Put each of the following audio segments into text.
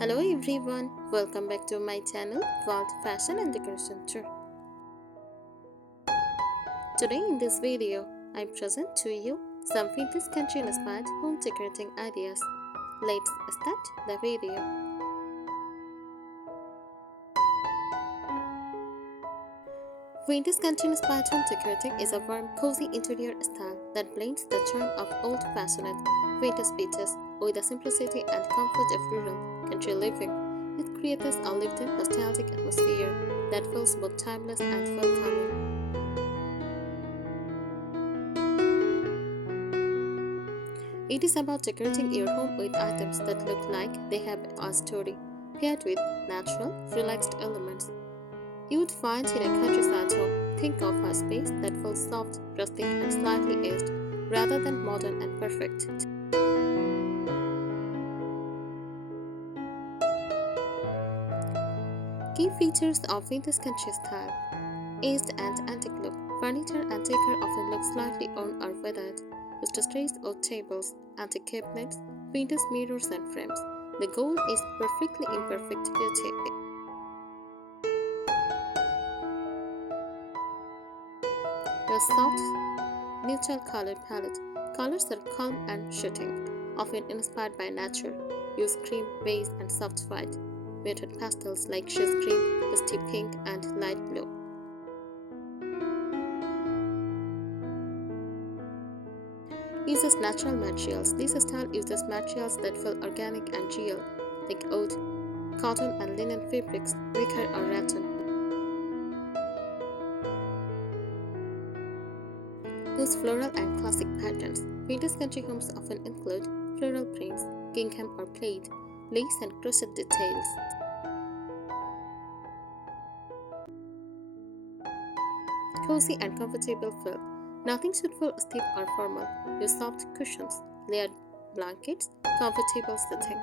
Hello everyone, welcome back to my channel Vault Fashion and Decoration Tour. Today in this video, I present to you some vintage country inspired home decorating ideas. Let's start the video. Vintage country inspired home decorating is a warm, cozy interior style that blends the charm of old-fashioned vintage pieces with the simplicity and comfort of rural country living. It creates a lived-in, nostalgic atmosphere that feels both timeless and welcoming. It is about decorating your home with items that look like they have a story, paired with natural, relaxed elements. You would find in a countryside home, think of a space that feels soft, rustic, and slightly aged, rather than modern and perfect. Key features of vintage country style: aged and antique look. Furniture and decor often look slightly worn or weathered, with trays or tables, antique cabinets, vintage mirrors, and frames. The goal is perfectly imperfect beauty. A soft, neutral color palette. Colors are calm and shooting, often inspired by nature. Use cream, beige, and soft white. Muted pastels like sheet green, dusty pink, and light blue. Uses natural materials. This style uses materials that feel organic and real, like oat, cotton, and linen fabrics, wicker or rattan. Use floral and classic patterns. Vintage country homes often include floral prints, gingham or plaid, lace and crochet details. Cozy and comfortable feel. Nothing should feel stiff or formal. Use soft cushions, layered blankets, comfortable sitting.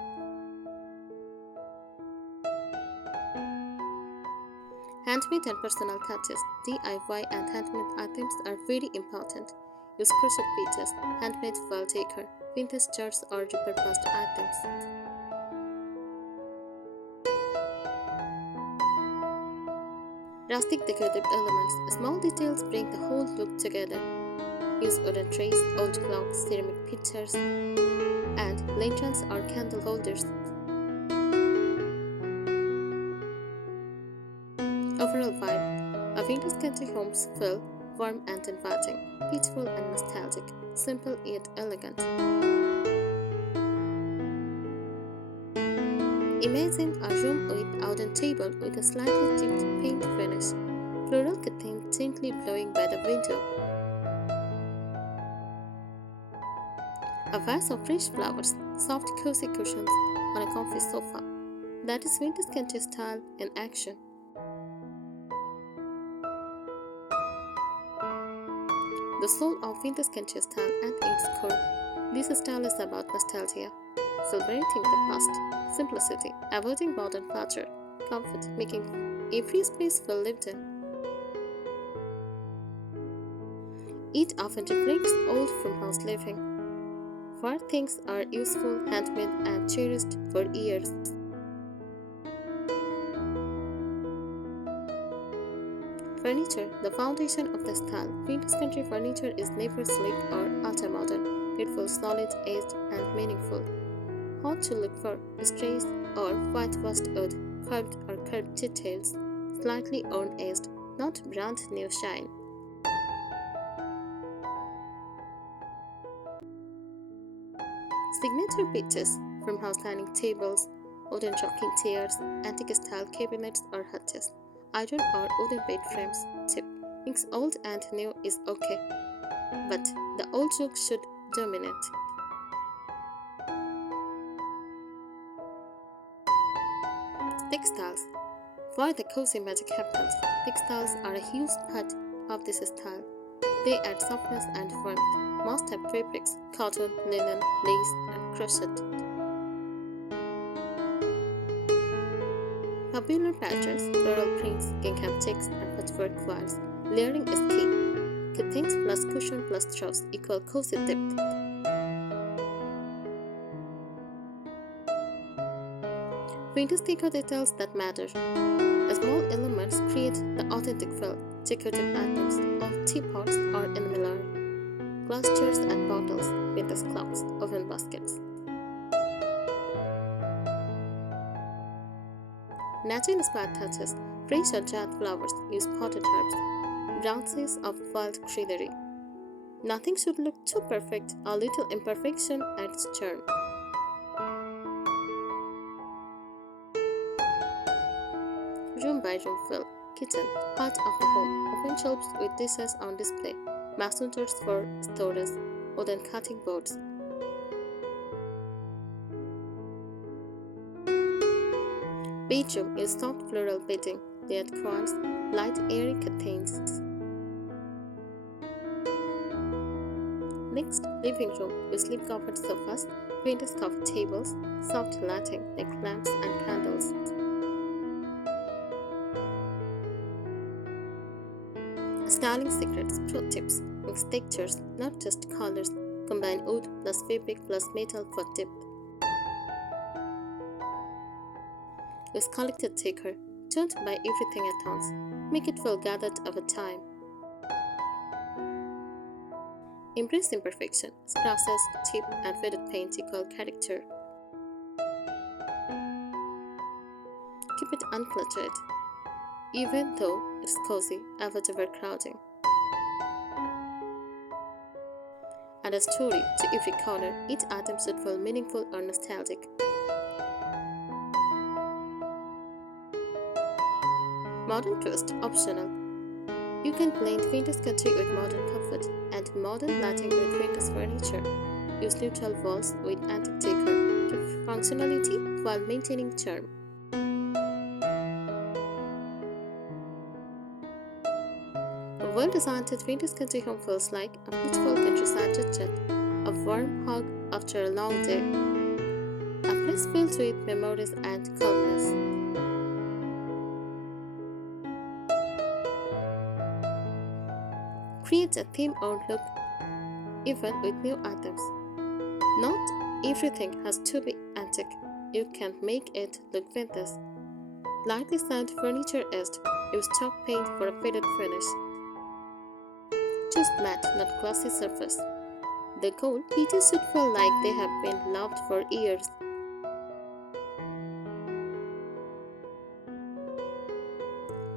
Handmade and personal touches. DIY and handmade items are very important. Use crochet pieces, handmade wall decor, vintage jars or repurposed items. Rustic decorative elements. Small details bring the whole look together. Use wooden trays, old clocks, ceramic pitchers, and lanterns or candle holders. Overall vibe. A vintage country homes feel warm and inviting, peaceful and nostalgic, simple yet elegant. Imagine a room with a wooden table with a slightly tipped paint finish, floral curtain gently blowing by the window, a vase of fresh flowers, soft cozy cushions on a comfy sofa. That is vintage country style in action. The soul of vintage country style at its core. This style is about nostalgia, celebrating the past, simplicity, avoiding modern clutter, comfort, making every space feel lived in. It often reflects old farmhouse living, where things are useful, handmade, and cherished for years. Furniture, the foundation of the style. Vintage country furniture is never sleek or ultra-modern. It feels solid, aged, and meaningful. What to look for: strays or whitewashed wood, curved or curved details, slightly worn-aged, not brand new shine. Signature pieces from house dining tables, wooden rocking chairs, antique-style cabinets or hutches, iron or wooden bed frames. Tip: mix old and new is okay, but the old look should dominate. Textiles. Where the cozy magic happens. Textiles are a huge part of this style. They add softness and warmth. Most have fabrics: cotton, linen, lace, and crochet. Popular patterns: floral prints, gingham checks, and patchwork quilts. Layering is key. Curtains plus cushion plus straws equal cozy depth. Painters take out details that matter. Small elements create the authentic feel. Decorative items, all teapots or enamel, glass jars and bottles, painters clocks, oven baskets. Nature-inspired touches, fresh or jarred flowers, use potted herbs, branches of wild greenery. Nothing should look too perfect, a little imperfection adds charm. Room by room fill, kitchen, heart of the home, open shelves with dishes on display, mason jars for storage, wooden cutting boards. Bedroom is soft floral bedding, layered crowns, light airy curtains. Next, living room with slip-covered sofas, painters covered tables, soft lighting like lamps and candles. Styling secrets, pro tips, mix textures, not just colors, combine wood plus fabric plus metal for depth. Use collected decor, don't buy everything at once, make it feel gathered over time. Embrace imperfection, scratches, chip, and faded paint equal character. Keep it uncluttered, even though it's cozy, avoid overcrowding. Add a story to every corner, each item should feel meaningful or nostalgic. Modern twist, optional. You can blend vintage country with modern comfort and modern lighting with vintage furniture. Use neutral walls with antique decor. Give functionality while maintaining charm. A well-designed vintage country home feels like a peaceful countryside chit-chat, a warm hug after a long day, a place filled with memories and calmness. Create a theme or look, even with new items. Not everything has to be antique. You can make it look vintage. Lightly sanded furniture edged. Use chalk paint for a faded finish. Choose matte, not glossy surface. The goal, pieces should feel like they have been loved for years.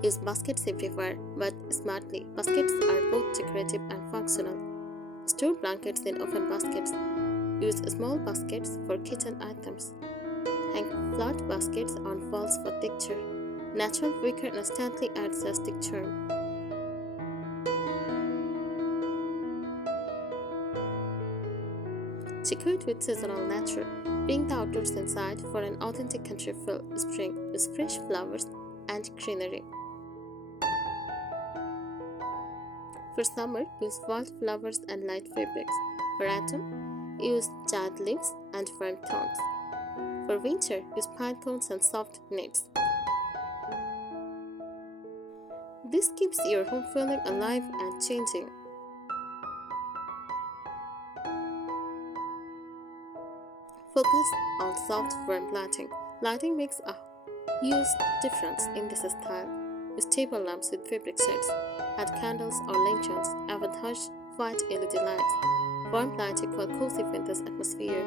Use baskets everywhere, but smartly. Baskets are both decorative and functional. Store blankets in open baskets. Use small baskets for kitchen items. Hang flat baskets on walls for texture. Natural wicker instantly adds rustic charm. Decorate with seasonal nature. Bring the outdoors inside for an authentic country feel. Spring with fresh flowers and greenery. For summer, use wildflowers and light fabrics. For autumn, use charred leaves and firm tones. For winter, use pine cones and soft knits. This keeps your home feeling alive and changing. Focus on soft, warm lighting. Lighting makes a huge difference in this style. Use table lamps with fabric shades. Add candles or lanterns. Avoid harsh white LED lights. Warm light equal cozy vintage atmosphere.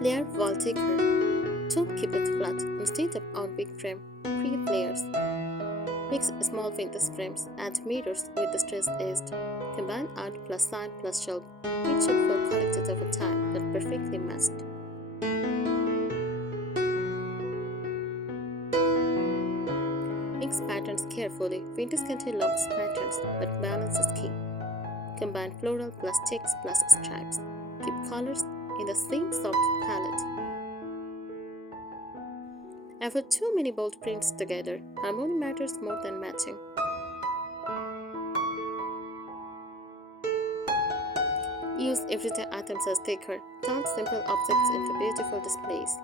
Layer wall decor. Don't keep it flat. Instead of on big frame, create layers. Mix small vintage frames. Add mirrors with distressed edge. Combine art plus sign plus shelf. Each should feel collected over time, but perfectly matched. Mix patterns carefully. Vintage country loves patterns, but balance is key. Combine floral plus checks plus stripes. Keep colors in the same soft palette. Avoid too many bold prints together. Harmony matters more than matching. Use everyday items as decor. Turn simple objects into beautiful displays.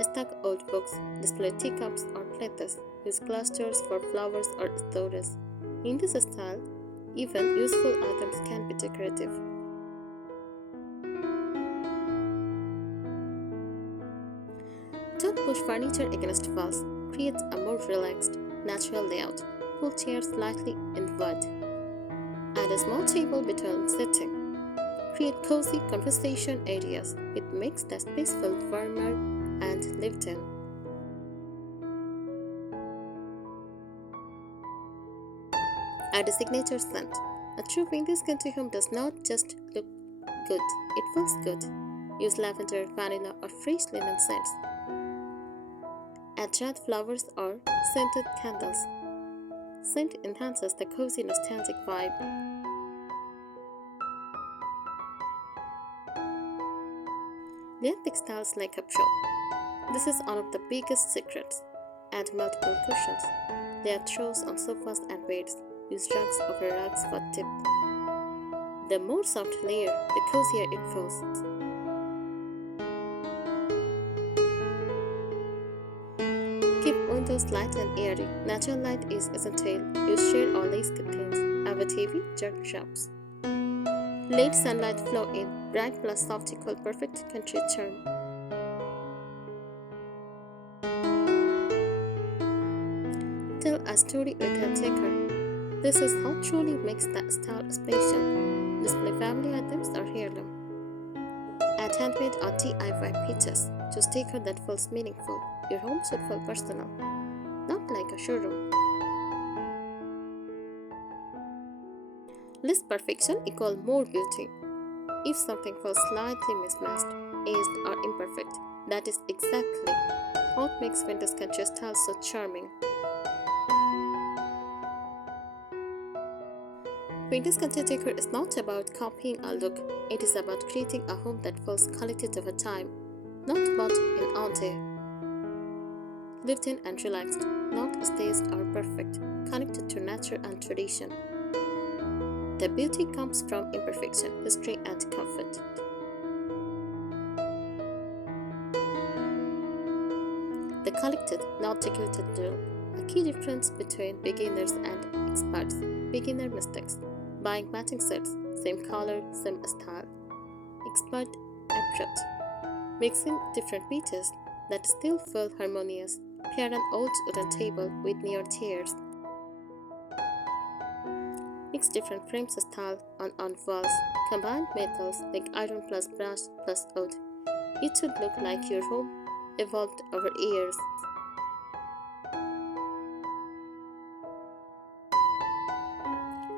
Stack old books, display teacups or platters. Use glass jars for flowers or storage. In this style, even useful items can be decorative. push furniture against walls, create a more relaxed, natural layout. Pull chairs slightly inward. Add a small table between sitting. Create cozy conversation areas. It makes the space feel warmer and lived in. Add a signature scent. A true vintage country home does not just look good, it feels good. Use lavender, vanilla, or fresh linen scents. Add dried flowers or scented candles. Scent enhances the cozy, nostalgic vibe. Layer textiles like a pro. This is one of the biggest secrets. Add multiple cushions. Layer throws on sofas and beds. Use rugs over rugs for depth. The more soft layer, the cozier it feels. Keep windows light and airy. Natural light is essential. Use shade or lace curtains. Avoid heavy jerk drops. Let sunlight flow in. Bright plus soft equal perfect country charm. Tell a story with a decor. This is how truly makes the style special. Display family items or heirloom. Add handmade or DIY pieces. Choose decor that feels meaningful. Your home should feel personal, not like a showroom. Less perfection equals more beauty. If something feels slightly mismatched, aged, or imperfect, that is exactly what makes vintage country style so charming. Vintage country decor is not about copying a look, it is about creating a home that feels collected over time, not bought in all day. Lived in and relaxed, not staged or perfect, connected to nature and tradition. The beauty comes from imperfection, history, and comfort. The collected, not decorated rule. A key difference between beginners and experts. Beginner mistakes. Buying matching sets, same color, same style. Expert approach. Mixing different pieces that still feel harmonious. Pair an old wooden table with neon chairs. Mix different frames style on walls. Combine metals like iron plus brass plus wood. It should look like your home evolved over years.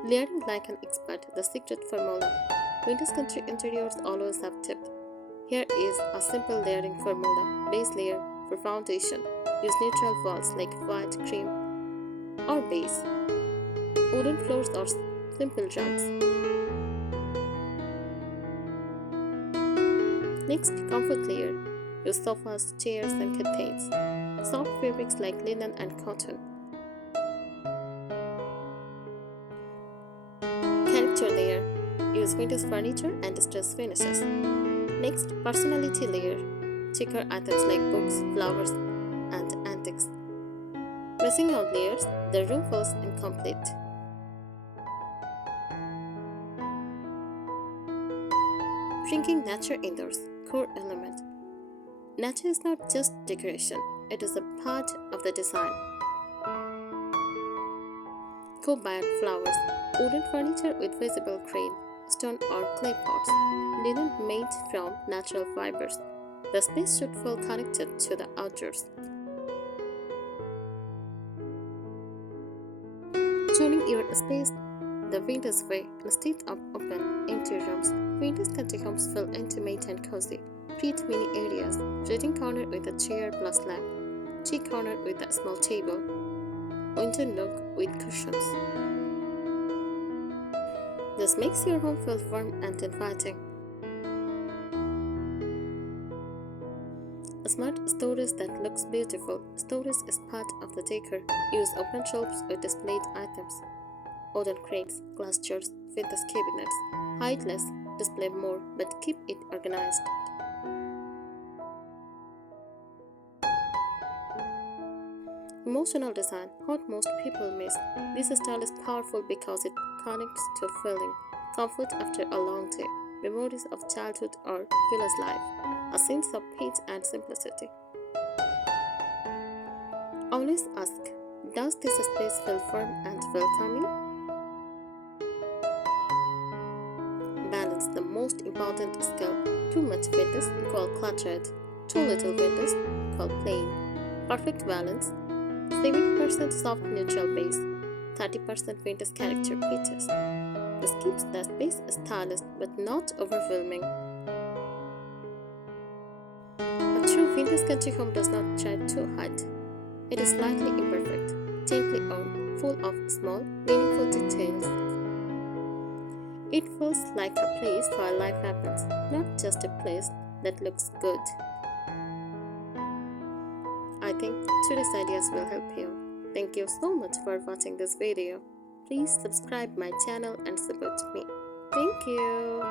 Layering like an expert, the secret formula. Vintage country interiors always have tips. Here is a simple layering formula. Base layer for foundation. Use neutral walls like white, cream, or beige. Wooden floors or simple rugs. Next, comfort layer. Use sofas, chairs, and curtains. Soft fabrics like linen and cotton. Character layer. Use vintage furniture and distressed finishes. Next, personality layer. Checker items like books, flowers, and antiques. Missing out layers, the room feels incomplete. Bringing nature indoors, core element. Nature is not just decoration, it is a part of the design. Co-band flowers, wooden furniture with visible grain, stone or clay pots, linen made from natural fibers. The space should feel connected to the outdoors. Tuning your space the vintage way instead of open, empty rooms. Vintage country homes feel intimate and cozy. Create mini areas, reading corner with a chair plus lamp, Chic corner with a small table, window nook with cushions. This makes your home feel warm and inviting. Smart storage that looks beautiful. Storage is part of the decor. Use open shelves with displayed items. Wooden crates, glass jars, vintage cabinets. Hide less, display more, but keep it organized. Emotional design, what most people miss. This style is powerful because it connects to feeling, comfort after a long day, memories of childhood or village life, a sense of peace and simplicity. Always ask, does this space feel firm and welcoming? Balance, the most important skill. Too much windows equal cluttered. Too little windows equal plain. Perfect balance. 70% soft neutral base. 30% vintage character features. This keeps the space stylish but not overwhelming. A true vintage country home does not try too hard. It is slightly imperfect, gently owned, full of small, meaningful details. It feels like a place where life happens, not just a place that looks good. I think today's ideas will help you. Thank you so much for watching this video. Please subscribe my channel and support me. Thank you.